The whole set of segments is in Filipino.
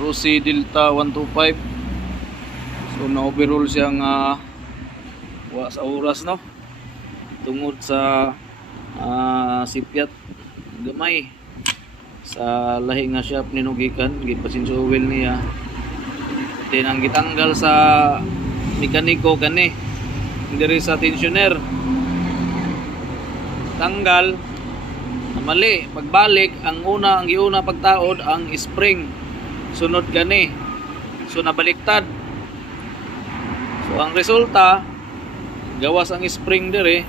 Rossi Delta 125. So na-overhaul siyang wa sa oras, no, tungod sa sipyat gamay sa lahi nga shop ninugikan gipasin sa oil niya. Then ang gitanggal sa mekaniko kani diri sa tensioner, tanggal na mali. Pagbalik ang giuna pagtaod ang spring, sunod gani, so nabaliktad. So ang resulta, gawas ang spring dire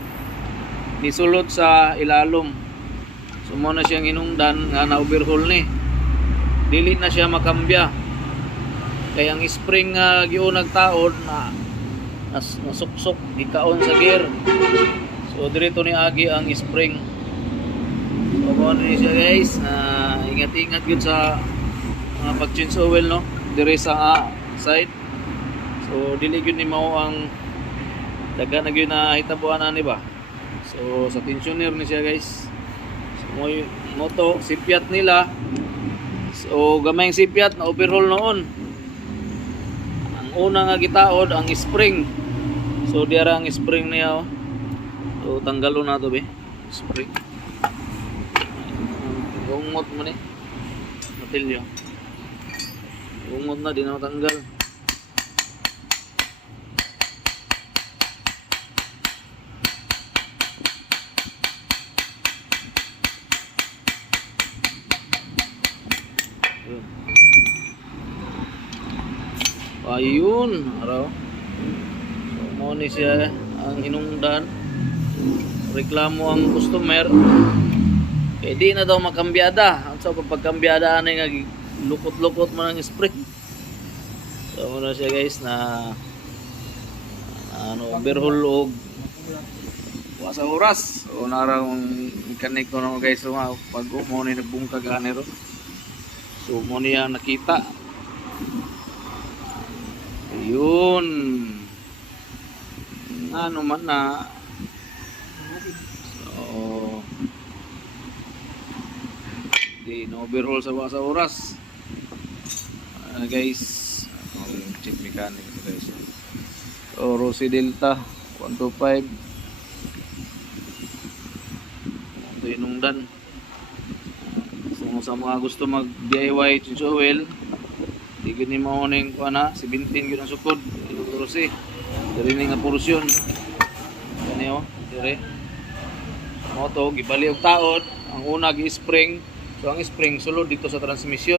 nisulod sa ilalom. So mo na siyang hinungdan nga na overhaul ni, dili na siya makambya kay ang spring nga giunag taod na nasuksok ikaon sa gear. So dirito ni agi ang spring. So mo ni siya guys, ingat-ingat gyud sa pag-change oil, no, dire sa side. So dili gyud ni mao ang daga na gyud na hitabuan ani ba. So sa tensioner ni siya guys. So mo to sipyat nila. So gamay ang sipyat na overhaul noon. Ang una nga gitaod ang spring. So diara ang spring niya, oh. So tanggalo na to be spring. Ungot mo ni matilyo. Ungot na di na tanggal. Ayun, araw. So mo ni siya ang hinungdan. Reklamo ang customer. Eh di na daw makambyada. Ang sa pagkambyada ani nga lukot-lukot man ang spring. So mo na siya guys na overhaul og wa sa oras. So nara ang mekaniko no guys, so pag mo ni nagbungkag ani ro. So mo niya nakita. Yun, ano man na. So di no overhaul sa oras. Guys, check mechanic guys. So Rossi Delta 125 ito inungdan. So sa mga gusto mag DIY change oil, di gud ni mao ning kuana 17 gyud ang sukod Rossi. Diri ni nga porsyon kani, oh, dire mo to gibali og taod. Ang una gi spring, so ang spring sulod dito sa transmission.